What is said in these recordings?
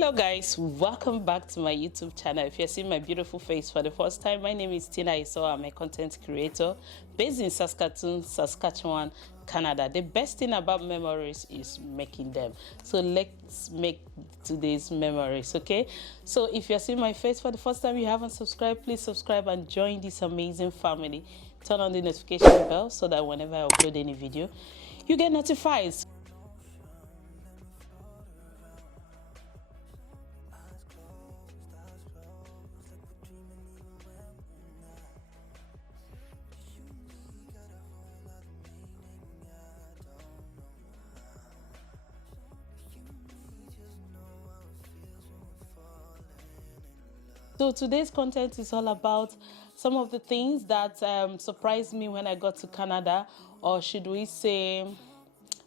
Hello guys, welcome back to my YouTube channel. If you're seeing my beautiful face for the first time, my name is Isoa. I'm a content creator based in Saskatchewan, Canada. The best thing about memories is making them. So let's make today's memories, okay? So if you're seeing my face for the first time, you haven't subscribed, please subscribe and join this amazing family. Turn on the notification bell so that whenever I upload any video, you get notified. So today's content is all about some of the things that surprised me when I got to Canada, or should we say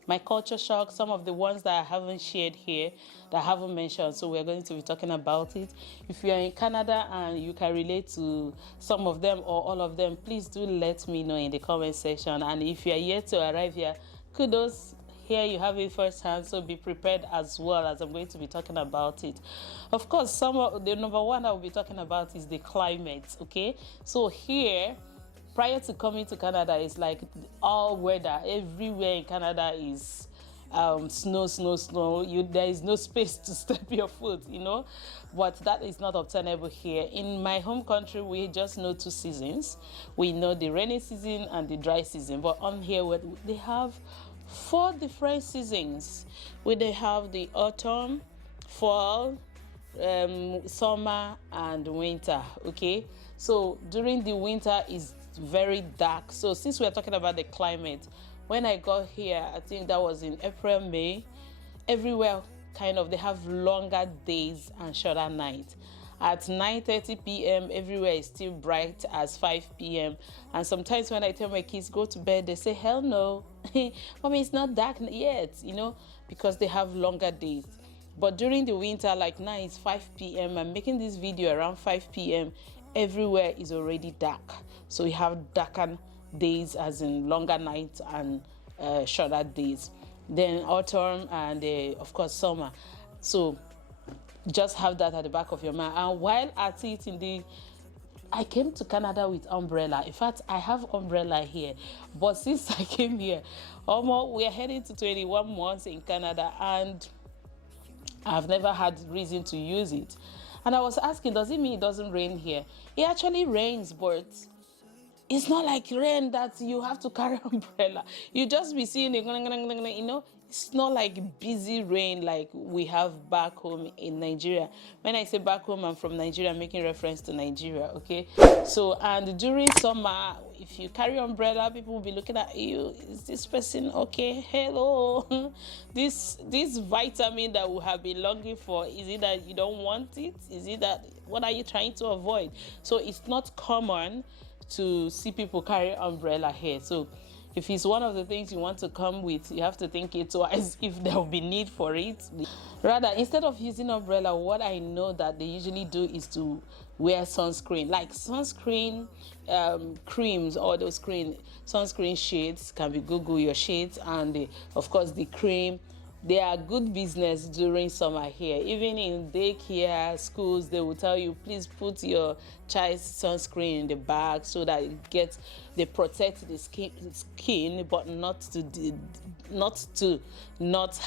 my culture shock, some of the ones that I haven't shared here, that I haven't mentioned. So we're going to be talking about it. If you are in Canada and you can relate to some of them or all of them, please do let me know in the comment section. And if you are yet to arrive here, kudos. Here you have it firsthand, so be prepared as well, as I'm going to be talking about it. Of course, the number one I will be talking about is the climate, okay? So here, prior to coming to Canada, it's like all weather. Everywhere in Canada is snow. There is no space to step your foot, you know, but that is not obtainable here. In my home country, we just know two seasons. We know the rainy season and the dry season, but on here they have 4 different seasons. They have the autumn, fall, summer and winter. Okay, so during the winter is very dark. So since we're talking about the climate, when I got here, I think that was in April, May, everywhere kind of they have longer days and shorter nights. At 9:30 p.m. everywhere is still bright as 5 p.m. And sometimes when I tell my kids go to bed, they say, hell no, mommy, it's not dark yet, you know, because they have longer days. But during the winter, like now it's 5 p.m. I'm making this video around 5 p.m. Everywhere is already dark. So we have darker days, as in longer nights and shorter days. Then autumn and of course summer. So just have that at the back of your mind. And while at it, I came to Canada with umbrella. In fact, I have umbrella here, but since I came here, almost we are heading to 21 months in Canada, and I've never had reason to use it. And I was asking, does it mean it doesn't rain here? It actually rains, but it's not like rain that you have to carry umbrella. You just be seeing it, you know. It's not like busy rain like we have back home in Nigeria. When I say back home, I'm from Nigeria, I'm making reference to Nigeria, okay? So, and during summer, if you carry umbrella, people will be looking at you. Is this person okay? Hello. This vitamin that we have been longing for, is it that you don't want it? Is it that, what are you trying to avoid? So it's not common to see people carry umbrella here. So if it's one of the things you want to come with, you have to think it twice if there will be need for it. Rather, instead of using umbrella, what I know that they usually do is to wear sunscreen, like sunscreen creams, or those sunscreen shades. Can be Google your shades, and of course the cream. They are good business during summer here. Even in daycare, schools, they will tell you, please put your child's sunscreen in the bag so that they protect the skin, but not to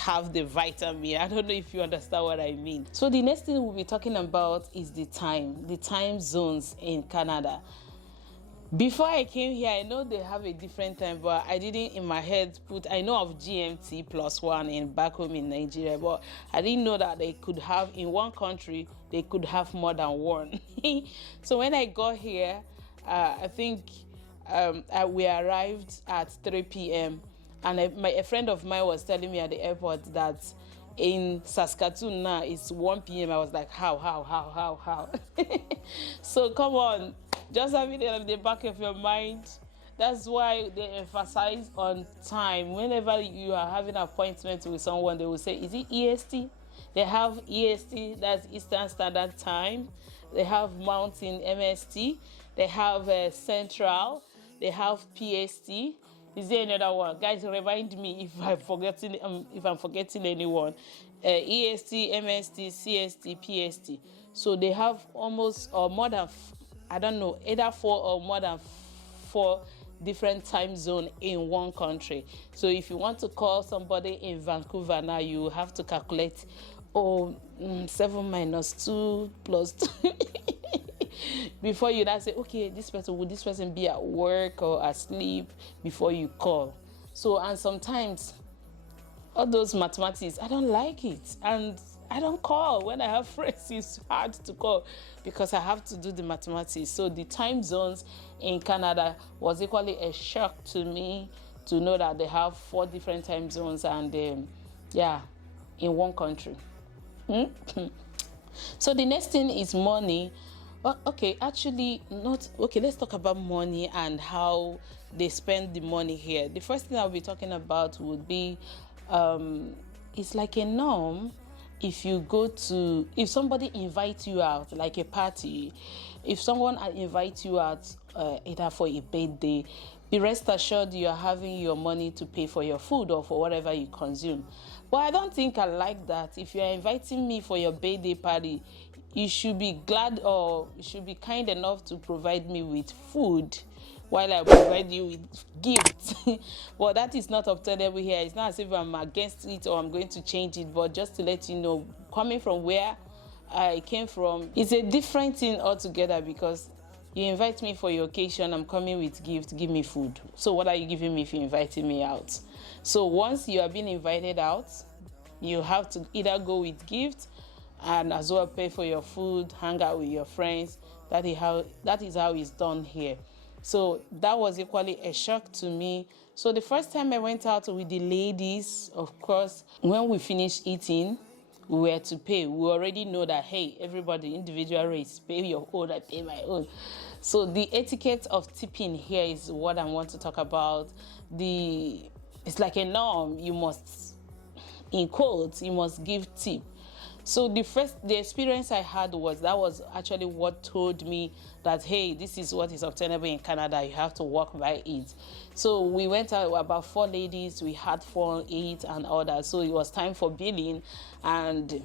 have the vitamin. I don't know if you understand what I mean. So the next thing we'll be talking about is the time zones in Canada. Before I came here, I know they have a different time, but I didn't in my head I know of GMT +1 in back home in Nigeria, but I didn't know that they could have, in one country, they could have more than one. So when I got here, I think we arrived at 3 p.m. and a friend of mine was telling me at the airport that in Saskatoon now it's 1 p.m. I was like, how? So come on. Just have it in the back of your mind. That's why they emphasize on time. Whenever you are having an appointment with someone, they will say, is it EST? They have EST, that's Eastern Standard Time. They have Mountain MST. They have Central. They have PST. Is there another one? Guys, remind me if I'm forgetting anyone. EST, MST, CST, PST. So they have almost or more than I don't know, either 4 different time zone in one country. So if you want to call somebody in Vancouver now, you have to calculate 7 minus 2 plus 2 before you now say, okay, would this person be at work or asleep before you call. So, and sometimes all those mathematics, I don't like it, and I don't call. When I have friends, it's hard to call because I have to do the mathematics. So the time zones in Canada was equally a shock to me to know that they have 4 different time zones and yeah, in one country. So the next thing is money. Okay, actually not okay. Let's talk about money and how they spend the money here. The first thing I'll be talking about would be it's like a norm. If somebody invites you out, like a party, if someone invites you out either for a birthday, be rest assured you are having your money to pay for your food or for whatever you consume. But I don't think I like that. If you are inviting me for your birthday party, you should be glad or you should be kind enough to provide me with food while I provide you with gifts. Well, that is not obtainable here. It's not as if I'm against it or I'm going to change it, but just to let you know, coming from where I came from, it's a different thing altogether because you invite me for your occasion, I'm coming with gifts, give me food. So what are you giving me if you're inviting me out? So once you are being invited out, you have to either go with gifts and as well pay for your food, hang out with your friends. That is how it's done here. So that was equally a shock to me. So the first time I went out with the ladies, of course, when we finished eating, we were to pay. We already know that, hey, everybody, individual rates, pay your own, I pay my own. So the etiquette of tipping here is what I want to talk about. It's like a norm. You must, in quotes, you must give tip. So the experience I had was actually what told me that, hey, this is what is obtainable in Canada. You have to walk by it. So we went out about 4 ladies. We had fun, ate, and all that. So it was time for billing, and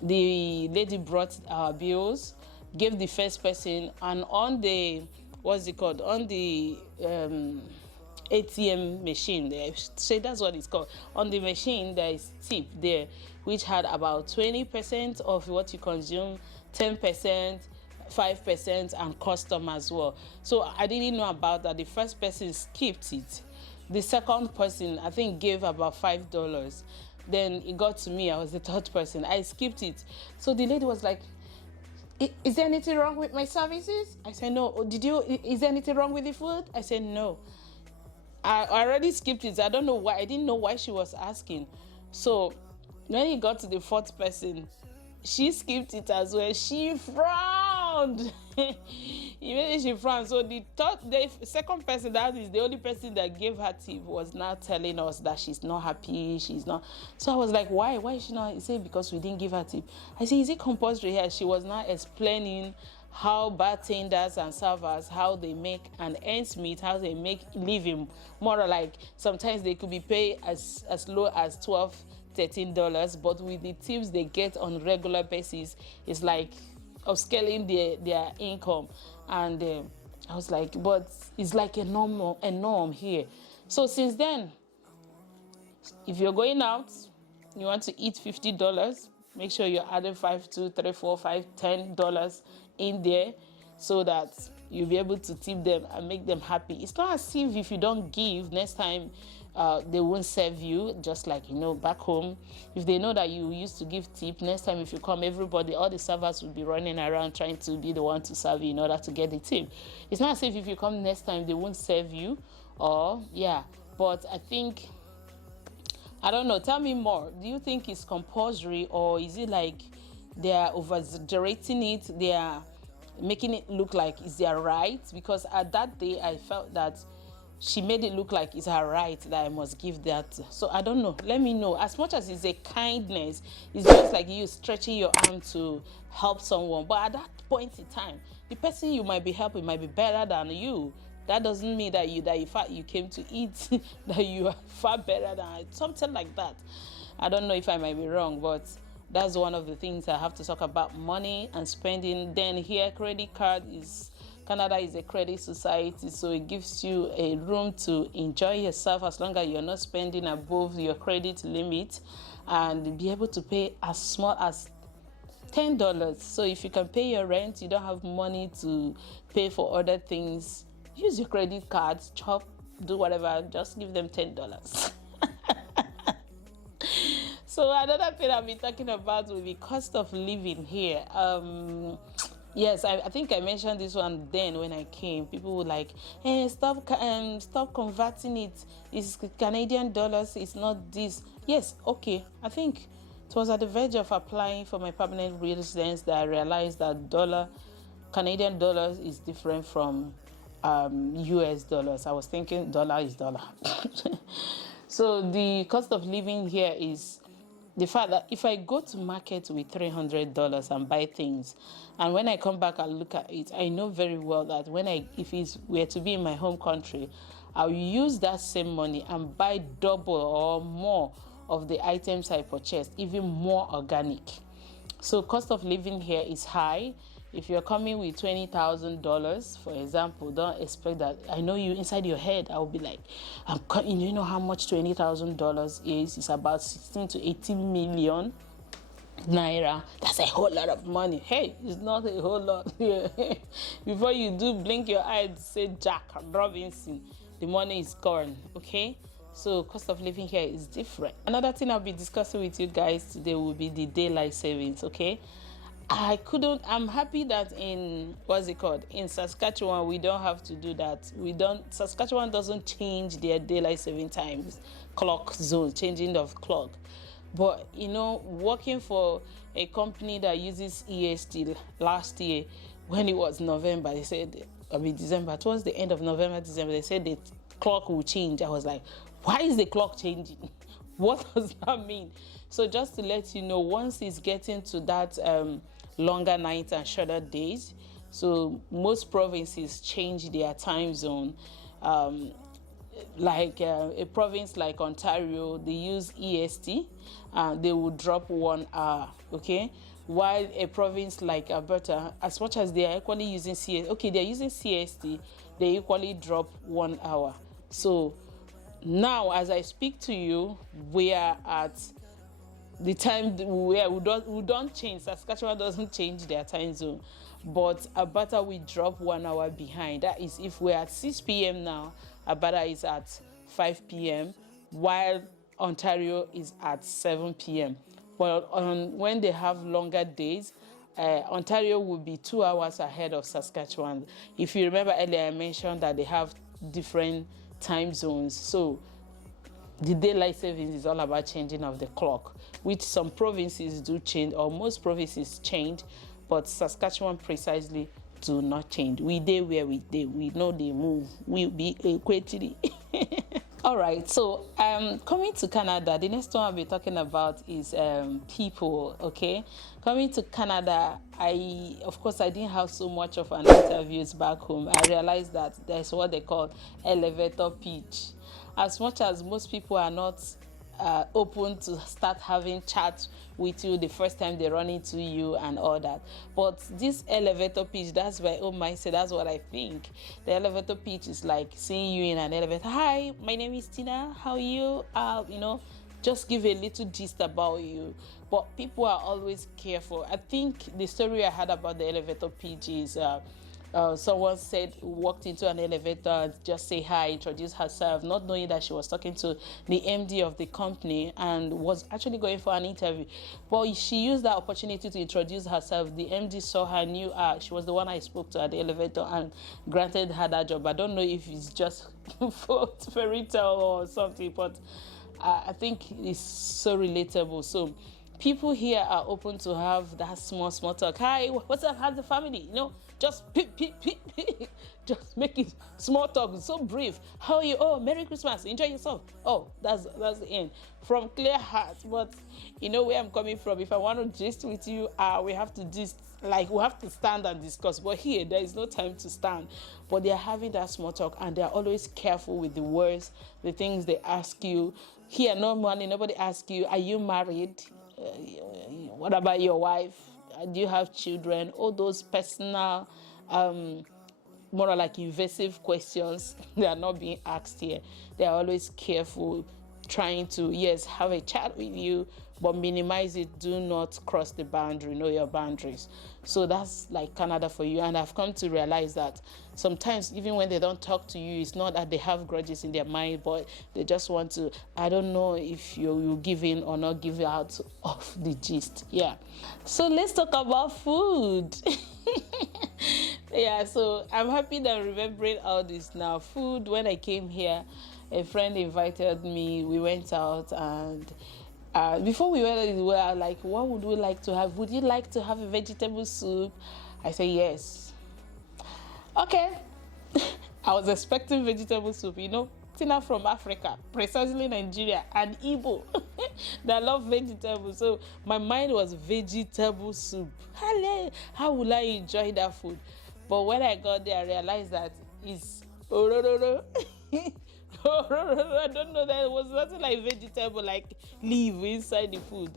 the lady brought our bills, gave the first person, and on the on the ATM machine there. So that's what it's called. On the machine, there is tip there, which had about 20% of what you consume, 10%, 5%, and custom as well. So I didn't know about that. The first person skipped it. The second person, I think, gave about $5. Then it got to me. I was the third person. I skipped it. So the lady was like, is there anything wrong with my services? I said, no. Is there anything wrong with the food? I said, no. I already skipped it. I don't know why. I didn't know why she was asking. So when it got to the fourth person, she skipped it as well. She frowned. Immediately she frowned. So the second person, that is the only person that gave her tip, was now telling us that she's not happy. She's not. So I was like, why? Why is she not? He said, because we didn't give her tip. I said, is it compulsory here? She was now explaining how bartenders and servers, how they make an ends meet, how they make living. More like sometimes they could be paid as low as $12-13, but with the tips they get on regular basis, it's like upscaling their income. And I was like, but it's like a norm here. So since then, if you're going out, you want to eat $50, make sure you're adding $5, $2, $3, $4, $5, $10 in there so that you'll be able to tip them and make them happy. It's not as if you don't give, next time they won't serve you, just like, back home. If they know that you used to give tip, next time if you come, all the servers will be running around trying to be the one to serve you in order to get the tip. It's not as if you come next time, they won't serve you, but I think, I don't know, tell me more. Do you think it's compulsory, or is it like they are over-exaggerating it, they are making it look like it's their right? Because at that day, I felt that she made it look like it's her right that I must give that. So I don't know. Let me know. As much as it's a kindness, it's just like you stretching your arm to help someone. But at that point in time, the person you might be helping might be better than you. That doesn't mean that you came to eat, that you are far better than something like that. I don't know if I might be wrong, but that's one of the things I have to talk about: money and spending. Then here, credit card is, Canada is a credit society, so it gives you a room to enjoy yourself as long as you're not spending above your credit limit, and be able to pay as small as $10. So if you can pay your rent, you don't have money to pay for other things, use your credit card, chop, do whatever, just give them $10. So another thing I'll be talking about will be cost of living here. Yes, I think I mentioned this one then when I came. People were like, "Hey, stop converting it. It's Canadian dollars. It's not this." Yes, okay. I think it was at the verge of applying for my permanent residence that I realized that Canadian dollars is different from US dollars. I was thinking dollar is dollar. So the cost of living here is the fact that if I go to market with $300 and buy things, and when I come back and look at it, I know very well that if it were to be in my home country, I'll use that same money and buy double or more of the items I purchased, even more organic. So cost of living here is high. If you're coming with $20,000, for example, don't expect that. I know you inside your head, I'll be like, you know how much $20,000 is? It's about 16 to 18 million naira. That's a whole lot of money. Hey, it's not a whole lot. Before you do blink your eye and say Jack Robinson, the money is gone. Okay. So cost of living here is different. Another thing I'll be discussing with you guys today will be the daylight savings. Okay. I'm happy that in Saskatchewan, we don't have to do that. Saskatchewan doesn't change their daylight saving times, clock zone, changing of clock. But, working for a company that uses EST last year, when it was November, December, towards the end of November, December, they said the clock will change. I was like, why is the clock changing? What does that mean? So just to let you know, once it's getting to that longer nights and shorter days, so most provinces change their time zone. Like a province like Ontario, they use EST, they will drop 1 hour, okay? While a province like Alberta, as much as they are equally using CST, they're using CST, they equally drop 1 hour. So now, as I speak to you, we are at the time where we don't change. Saskatchewan doesn't change their time zone, but Alberta will drop 1 hour behind. That is, if we're at 6 p.m. now, Alberta is at 5 p.m., while Ontario is at 7 p.m. Well, when they have longer days, Ontario will be 2 hours ahead of Saskatchewan. If you remember earlier, I mentioned that they have different time zones. So the daylight savings is all about changing of the clock, which some provinces do change, or most provinces change, but Saskatchewan precisely do not change. We dey where we dey. We know they move. We be equity. All right, so coming to Canada, the next one I'll be talking about is people, okay? Coming to Canada, of course, I didn't have so much of an interviews back home. I realized that there's what they call elevator pitch. As much as most people are not open to start having chats with you the first time they run into you and all that, but this elevator pitch, that's my own mindset. That's what I think. The elevator pitch is like seeing you in an elevator. Hi, my name is Tina. How are you? Just give a little gist about you. But people are always careful. I think the story I had about the elevator pitch is someone walked into an elevator and just say hi, introduce herself, not knowing that she was talking to the MD of the company and was actually going for an interview. But she used that opportunity to introduce herself. The MD saw her, knew she was the one I spoke to at the elevator, and granted her that job. I don't know if it's just for fairy tale or something, but I think it's so relatable. So people here are open to have that small talk. Hi, what's up? How's the family? Just just make it small talk, so brief. How are you? Oh, Merry Christmas, enjoy yourself. Oh, that's the end, from clear heart. But where I'm coming from. If I want to gist with you, we have to we have to stand and discuss. But here there is no time to stand, but they're having that small talk, and they're always careful with the words, the things they ask you. Here, normally, nobody asks you, are you married? What about your wife? Do you have children? All those personal, more like invasive questions, they are not being asked here. They are always careful, trying to, yes, have a chat with you, but minimize it. Do not cross the boundary, know your boundaries. So that's like Canada for you. And I've come to realize that sometimes, even when they don't talk to you, it's not that they have grudges in their mind, but they just want to, I don't know if you give in or not give out of the gist. Yeah. So let's talk about food. Yeah, so I'm happy that I'm remembering all this now. Food, when I came here, a friend invited me. We went out, and before we were like, what would we like to have? Would you like to have a vegetable soup? I said yes. Okay. I was expecting vegetable soup, Tina from Africa, precisely Nigeria, and Igbo that love vegetables. So my mind was vegetable soup. How will I enjoy that food? But when I got there, I realized that it's orororo. I don't know, that it was nothing like vegetable, like leaf inside the food.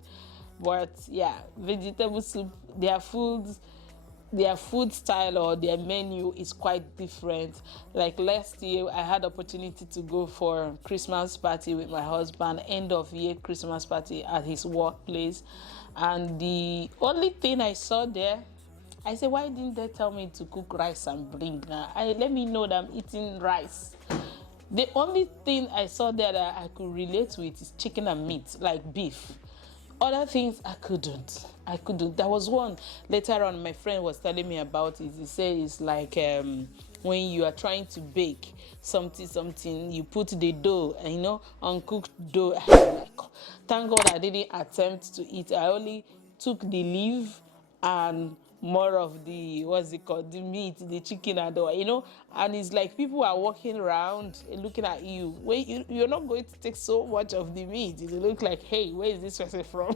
But yeah, vegetable soup, their food style or their menu is quite different. Like last year, I had opportunity to go for Christmas party with my husband, end of year Christmas party at his workplace. And the only thing I saw there, I said, why didn't they tell me to cook rice and bring? Let me know that I'm eating rice. The only thing I saw there that I could relate with is chicken and meat, like beef. Other things I couldn't. There was one later on my friend was telling me about it. He said it's like when you are trying to bake something, you put the dough, uncooked dough. Thank God I didn't attempt to eat. I only took the leaf and more of the, the meat, the chicken and all, and it's like people are walking around looking at you. You're not going to take so much of the meat. It look like, hey, where is this person from?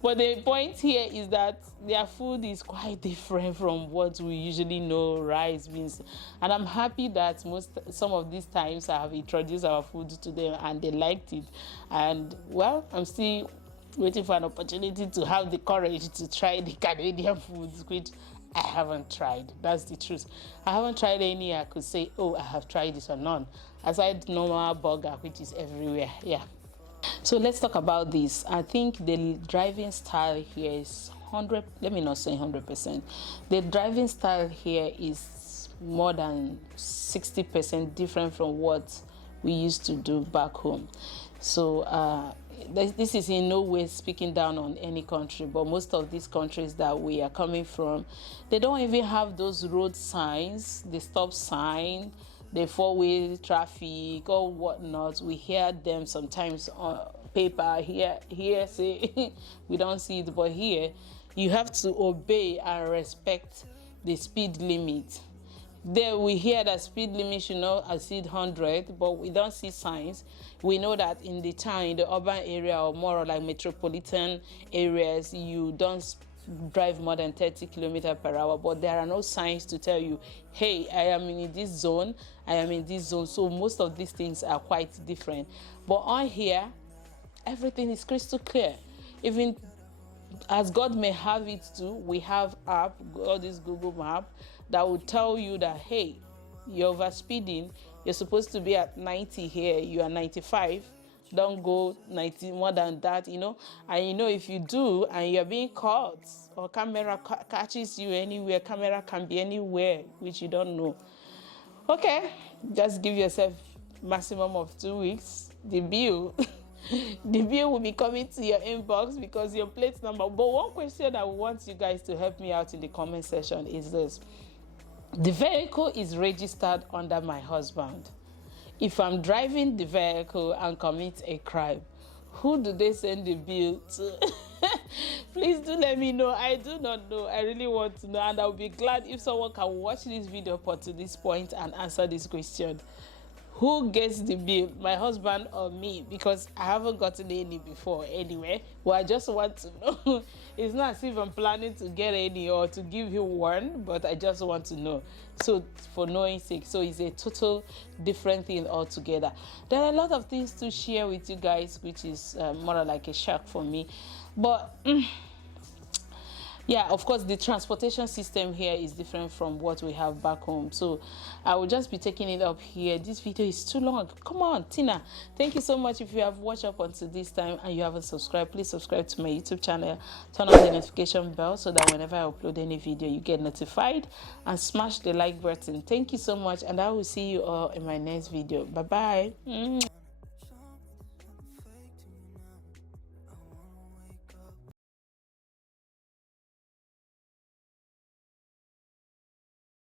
But the point here is that their food is quite different from what we usually know, rice, beans. And I'm happy that some of these times I have introduced our food to them and they liked it. And well, I'm still waiting for an opportunity to have the courage to try the Canadian foods, which I haven't tried. That's the truth. I haven't tried any I could say, oh, I have tried this or none. Aside normal burger, which is everywhere. Yeah. So let's talk about this. I think the driving style here is 100, let me not say 100%. The driving style here is more than 60% different from what we used to do back home. So this is in no way speaking down on any country, but most of these countries that we are coming from, they don't even have those road signs, the stop sign, the four-way traffic or whatnot. We hear them sometimes on paper, here say we don't see it, but here you have to obey and respect the speed limit. There we hear that speed limit should not exceed 100, but we don't see signs. We know that in the town, in the urban area or more like metropolitan areas, you don't drive more than 30 kilometers per hour, but there are no signs to tell you, hey, I am in this zone, I am in this zone. So most of these things are quite different. But on here, everything is crystal clear. Even as God may have it too, we have app, all this Google map, that will tell you that, hey, you're overspeeding, you're supposed to be at 90 here, you are 95, don't go 90 more than that, and if you do and you're being caught or camera catches you anywhere, camera can be anywhere which you don't know, okay, just give yourself maximum of 2 weeks. The bill will be coming to your inbox because your plate number. But one question I want you guys to help me out in the comment section is this: the vehicle is registered under my husband. If I'm driving the vehicle and commit a crime, who do they send the bill to? Please do let me know. I do not know. I really want to know, and I'll be glad if someone can watch this video up to this point and answer this question. who gets the bill, my husband or me? Because I haven't gotten any before anyway. Well, I just want to know. It's not as if I'm planning to get any or to give you one, but I just want to know. So for knowing sake, so it's a total different thing altogether. There are a lot of things to share with you guys, which is more like a shock for me. But yeah, of course, the transportation system here is different from what we have back home. So I will just be taking it up here. This video is too long. Come on, Tina. Thank you so much. If you have watched up until this time and you haven't subscribed, please subscribe to my YouTube channel. Turn on the notification bell so that whenever I upload any video, you get notified, and smash the like button. Thank you so much, and I will see you all in my next video. Bye-bye.